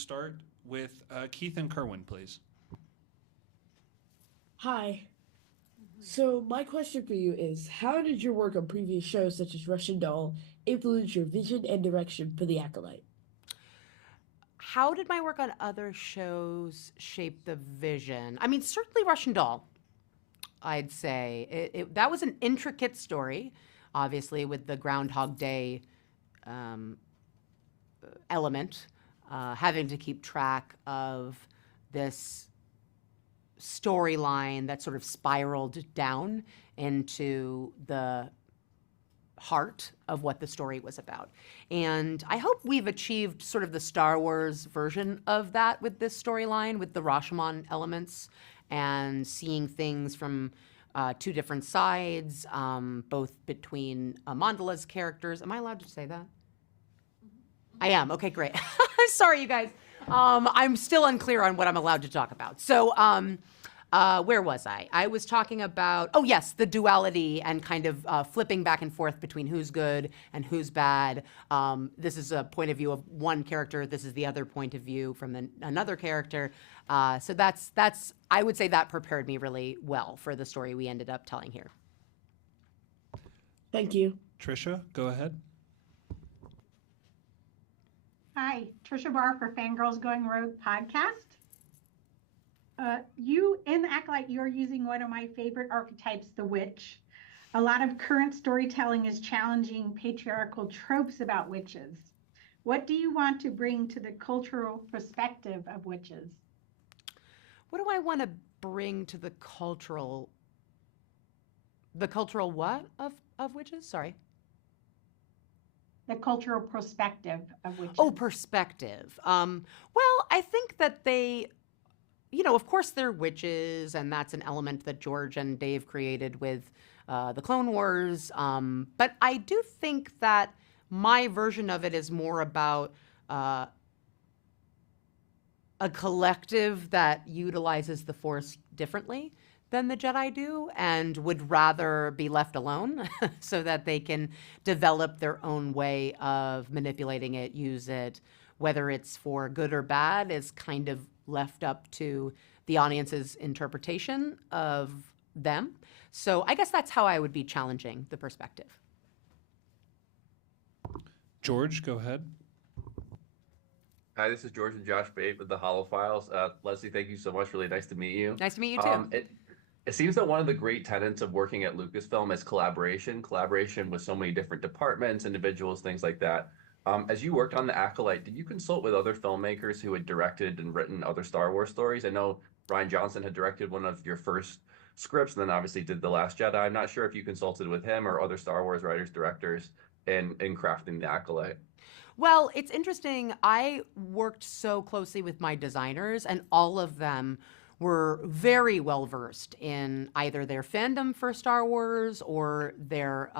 start with Keith and Kerwin, please. Hi. So my question for you is, how did your work on previous shows such as Russian Doll influence your vision and direction for the Acolyte? How did my work on other shows shape the vision? I mean, certainly Russian Doll, I'd say. That was an intricate story, obviously, with the Groundhog Day element, having to keep track of this storyline that sort of spiraled down into the heart of what the story was about. And I hope we've achieved sort of the Star Wars version of that with this storyline, with the Rashomon elements and seeing things from two different sides, both between Amandala's characters. Am I allowed to say that? I am. Okay, great. Sorry, you guys. I'm still unclear on what I'm allowed to talk about. So where was I? I was talking about, oh yes, the duality and kind of flipping back and forth between who's good and who's bad. This is a point of view of one character. This is the other point of view from another character. So that's I would say that prepared me really well for the story we ended up telling here. Thank you. Trisha, go ahead. Hi, Trisha Barr for Fangirls Going Rogue podcast. You, in the Acolyte, you're using one of my favorite archetypes, the witch. A lot of current storytelling is challenging patriarchal tropes about witches. What do you want to bring to the cultural perspective of witches? What do I want to bring to the cultural what of witches? Sorry. The cultural perspective of witches. Oh, perspective. Well, I think that they, of course they're witches, and that's an element that George and Dave created with the Clone Wars. But I do think that my version of it is more about a collective that utilizes the Force differently than the Jedi do and would rather be left alone so that they can develop their own way of manipulating it, use it, whether it's for good or bad is kind of left up to the audience's interpretation of them. So I guess that's how I would be challenging the perspective. George, go ahead. Hi, this is George and Josh Babe with the HoloFiles. Leslye, thank you so much. Really nice to meet you. Nice to meet you too. It seems that one of the great tenets of working at Lucasfilm is collaboration with so many different departments, individuals, things like that. As you worked on The Acolyte, did you consult with other filmmakers who had directed and written other Star Wars stories? I know Rian Johnson had directed one of your first scripts and then obviously did The Last Jedi. I'm not sure if you consulted with him or other Star Wars writers, directors in crafting The Acolyte. Well, it's interesting. I worked so closely with my designers, and all of them were very well versed in either their fandom for Star Wars or their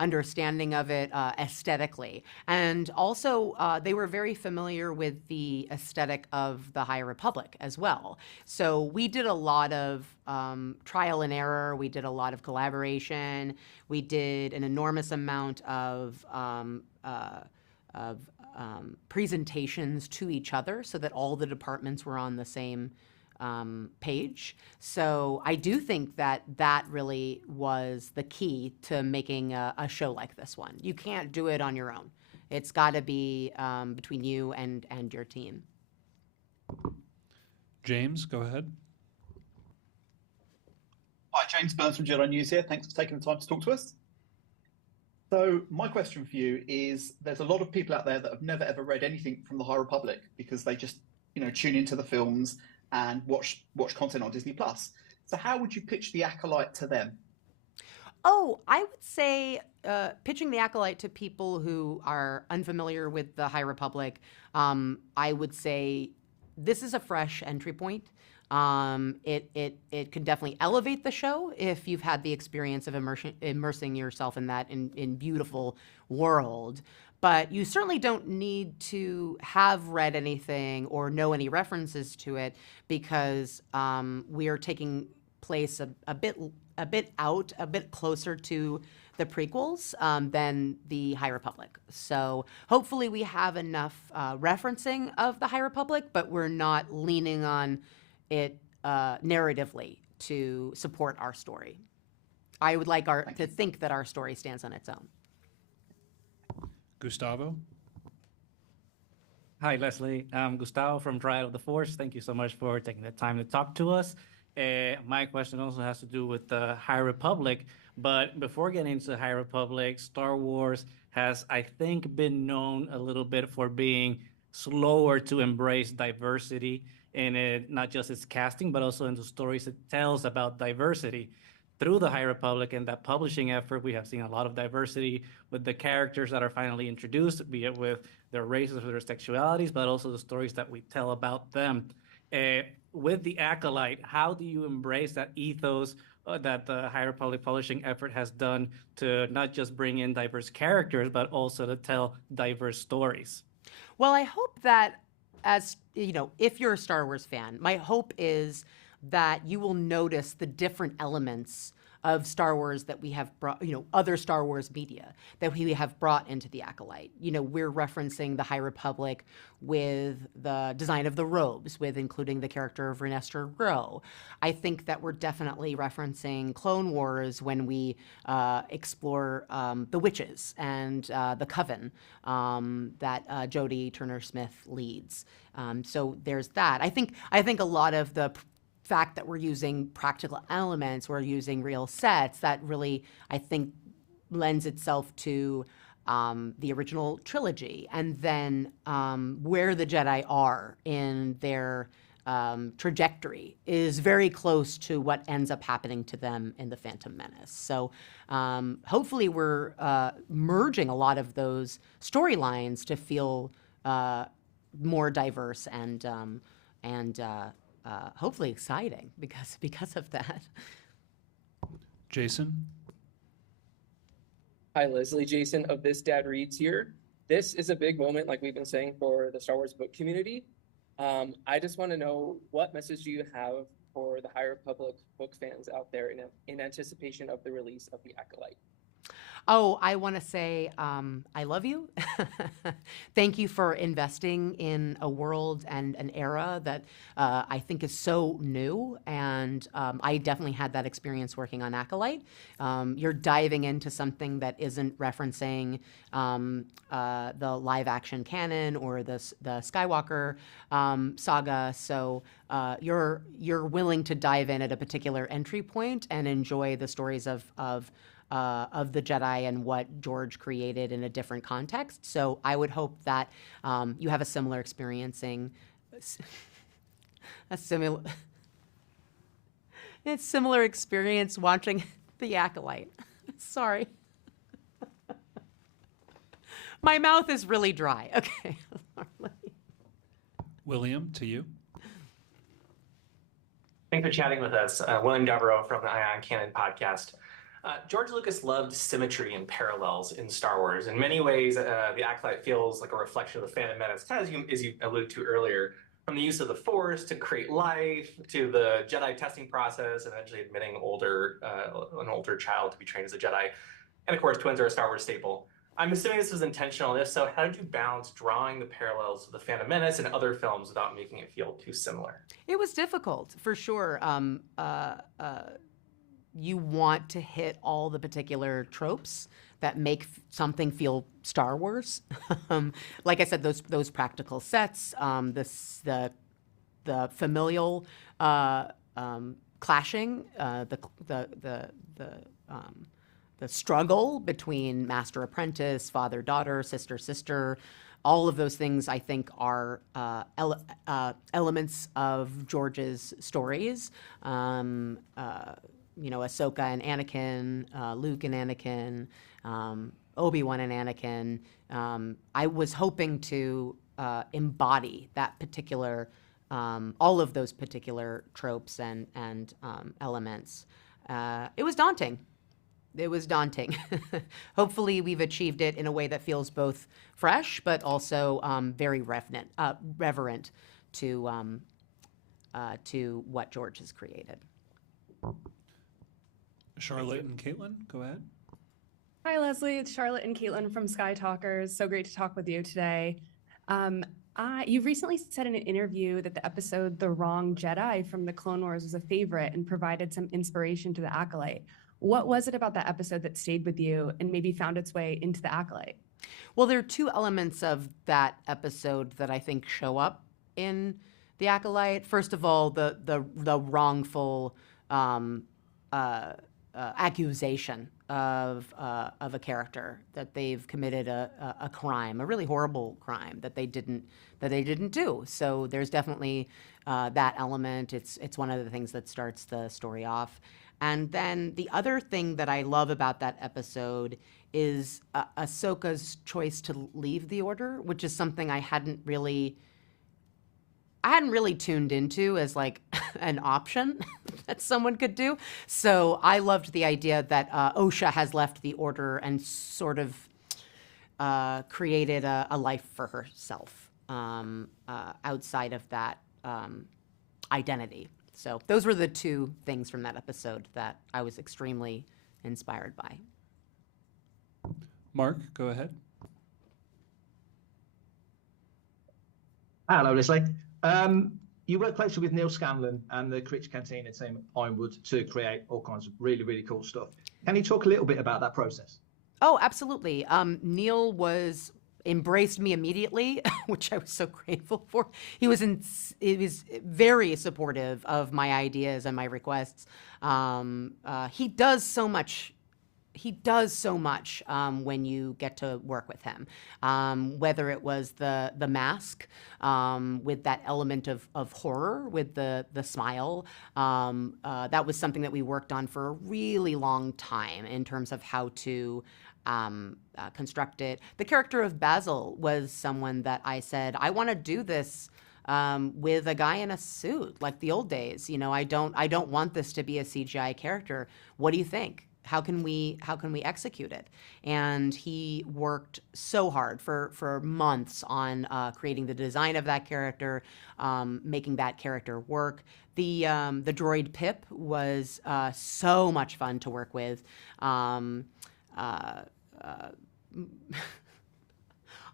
understanding of it aesthetically. And also, they were very familiar with the aesthetic of the High Republic as well. So we did a lot of trial and error. We did a lot of collaboration. We did an enormous amount of presentations to each other so that all the departments were on the same page. So I do think that that really was the key to making a show like this one. You can't do it on your own. It's got to be between you and your team. James, go ahead. Hi, James Burns from Jedi News here. Thanks for taking the time to talk to us. So my question for you is, there's a lot of people out there that have never ever read anything from the High Republic because they just, tune into the films and watch content on Disney Plus. So how would you pitch The Acolyte to them? Oh, I would say pitching The Acolyte to people who are unfamiliar with the High Republic, I would say this is a fresh entry point. It could definitely elevate the show if you've had the experience of immersing yourself in that in beautiful world. But you certainly don't need to have read anything or know any references to it because we are taking place a bit out, a bit closer to the prequels than the High Republic. So hopefully we have enough referencing of the High Republic, but we're not leaning on it narratively to support our story. I would like to think that our story stands on its own. Gustavo? Hi, Leslie. I'm Gustavo from Triad of the Force. Thank you so much for taking the time to talk to us. My question also has to do with the High Republic. But before getting into the High Republic, Star Wars has, I think, been known a little bit for being slower to embrace diversity in it, not just its casting, but also in the stories it tells about diversity. Through the High Republic and that publishing effort, we have seen a lot of diversity with the characters that are finally introduced, be it with their races or their sexualities, but also the stories that we tell about them. With the Acolyte, how do you embrace that ethos that the High Republic publishing effort has done to not just bring in diverse characters, but also to tell diverse stories? Well, I hope that, as you know, if you're a Star Wars fan, my hope is that you will notice the different elements of Star Wars that we have brought, other Star Wars media that we have brought into the Acolyte. We're referencing the High Republic with the design of the robes, with including the character of Renester Grow. I think that we're definitely referencing Clone Wars when we explore the witches and the coven that Jodie Turner-Smith leads. So there's that. I think a lot of the fact that we're using practical elements, we're using real sets, that really, I think, lends itself to the original trilogy. And then where the Jedi are in their trajectory is very close to what ends up happening to them in The Phantom Menace. So hopefully we're merging a lot of those storylines to feel more diverse and hopefully exciting because of that. Jason? Hi, Leslie. Jason of This Dad Reads here. This is a big moment, like we've been saying, for the Star Wars book community. I just want to know, what message do you have for the High Republic book fans out there in anticipation of the release of The Acolyte? Oh, I want to say I love you. Thank you for investing in a world and an era that I think is so new. And I definitely had that experience working on Acolyte. You're diving into something that isn't referencing the live action canon or the Skywalker saga. So you're willing to dive in at a particular entry point and enjoy the stories of the Jedi and what George created in a different context. So I would hope that you have a similar experiencing, similar experience watching The Acolyte. Sorry. My mouth is really dry. Okay. William, to you. Thanks for chatting with us. William Devereaux from the Ion Canon podcast. George Lucas loved symmetry and parallels in Star Wars. In many ways, The Acolyte feels like a reflection of The Phantom Menace, kind of as you alluded to earlier, from the use of the Force to create life, to the Jedi testing process, eventually admitting an older child to be trained as a Jedi. And of course, twins are a Star Wars staple. I'm assuming this was intentional, and if so, how did you balance drawing the parallels of The Phantom Menace and other films without making it feel too similar? It was difficult, for sure. You want to hit all the particular tropes that make something feel Star Wars. Like I said, those practical sets, the familial clashing, the struggle between master apprentice, father daughter, sister sister. All of those things, I think, are elements of George's stories. Ahsoka and Anakin, Luke and Anakin, Obi-Wan and Anakin. I was hoping to embody that particular, all of those particular tropes and elements. It was daunting. Hopefully we've achieved it in a way that feels both fresh, but also very reverent to what George has created. Charlotte and Caitlin, go ahead. Hi, Leslie. It's Charlotte and Caitlin from Sky Talkers. So great to talk with you today. You recently said in an interview that the episode The Wrong Jedi from the Clone Wars was a favorite and provided some inspiration to the Acolyte. What was it about that episode that stayed with you and maybe found its way into the Acolyte? Well, there are two elements of that episode that I think show up in the Acolyte. First of all, the wrongful accusation of a character that they've committed a crime, a really horrible crime that they didn't do. So there's definitely that element. It's one of the things that starts the story off. And then the other thing that I love about that episode is Ahsoka's choice to leave the Order, which is something I hadn't really tuned into as like an option that someone could do. So I loved the idea that Osha has left the Order and sort of created a life for herself outside of that identity. So those were the two things from that episode that I was extremely inspired by. Mark, go ahead. Hello, Leslye. You work closely with Neil Scanlon and the Critch Cantina team at Pinewood to create all kinds of really, really cool stuff. Can you talk a little bit about that process? Oh, absolutely. Neil embraced me immediately, which I was so grateful for. He was very supportive of my ideas and my requests. He does so much. When you get to work with him, whether it was the mask with that element of horror with the smile. That was something that we worked on for a really long time in terms of how to construct it. The character of Basil was someone that I said, I want to do this with a guy in a suit like the old days. You know, I don't want this to be a CGI character. What do you think? How can we execute it? And he worked so hard for months on creating the design of that character, making that character work. The droid Pip was so much fun to work with.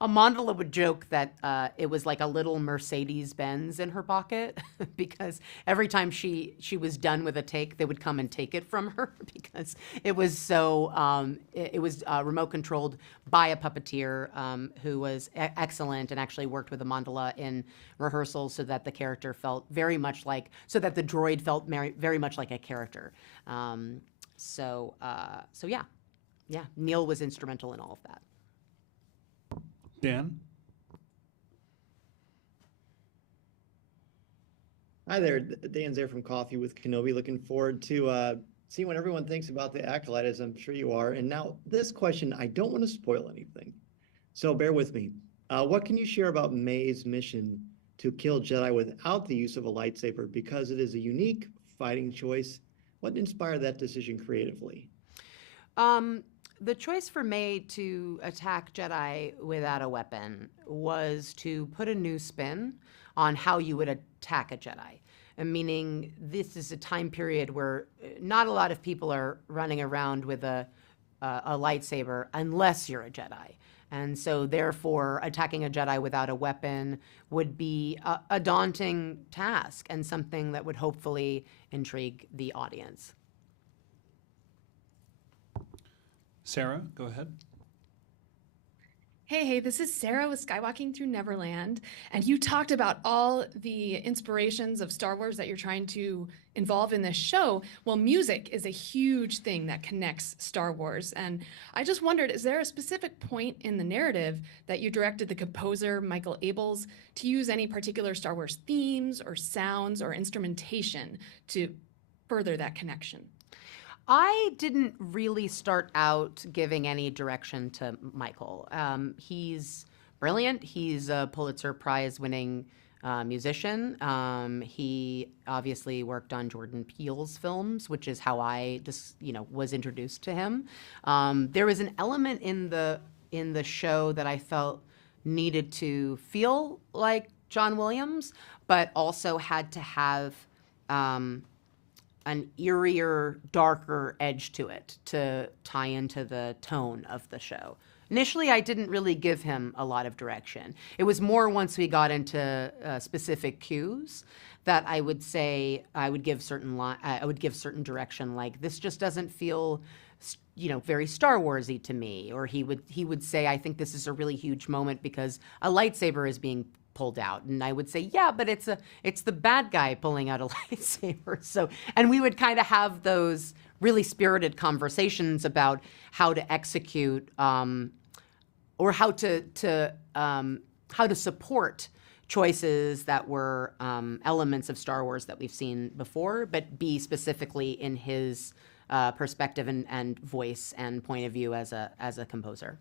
Amandla would joke that it was like a little Mercedes-Benz in her pocket because every time she was done with a take, they would come and take it from her because it was so, it was remote controlled by a puppeteer who was excellent and actually worked with Amandla in rehearsals so that the character felt very much like, so that the droid felt very much like a character. So yeah, Neil was instrumental in all of that. Dan? Hi there, Dan's there from Coffee with Kenobi. Looking forward to seeing what everyone thinks about the Acolyte, as I'm sure you are. And now this question, I don't want to spoil anything, so bear with me. What can you share about May's mission to kill Jedi without the use of a lightsaber? Because it is a unique fighting choice. What inspired that decision creatively? The choice for May to attack Jedi without a weapon was to put a new spin on how you would attack a Jedi. Meaning this is a time period where not a lot of people are running around with a lightsaber unless you're a Jedi. And so therefore attacking a Jedi without a weapon would be a daunting task and something that would hopefully intrigue the audience. Sarah, go ahead. Hey, this is Sarah with Skywalking Through Neverland, and you talked about all the inspirations of Star Wars that you're trying to involve in this show. Well, music is a huge thing that connects Star Wars, and I just wondered, is there a specific point in the narrative that you directed the composer, Michael Abels, to use any particular Star Wars themes or sounds or instrumentation to further that connection? I didn't really start out giving any direction to Michael. He's brilliant. He's a Pulitzer Prize winning musician. He obviously worked on Jordan Peele's films, which is how I just, was introduced to him. There was an element in the show that I felt needed to feel like John Williams, but also had to have an eerier, darker edge to it to tie into the tone of the show. Initially, I didn't really give him a lot of direction. It was more once we got into specific cues that I would say I would give certain direction, like this just doesn't feel, very Star Warsy to me. Or he would say, I think this is a really huge moment because a lightsaber is being pulled out, and I would say, yeah, but it's the bad guy pulling out a lightsaber. So, and we would kind of have those really spirited conversations about how to execute or how to support choices that were elements of Star Wars that we've seen before, but be specifically in his perspective and voice and point of view as a composer.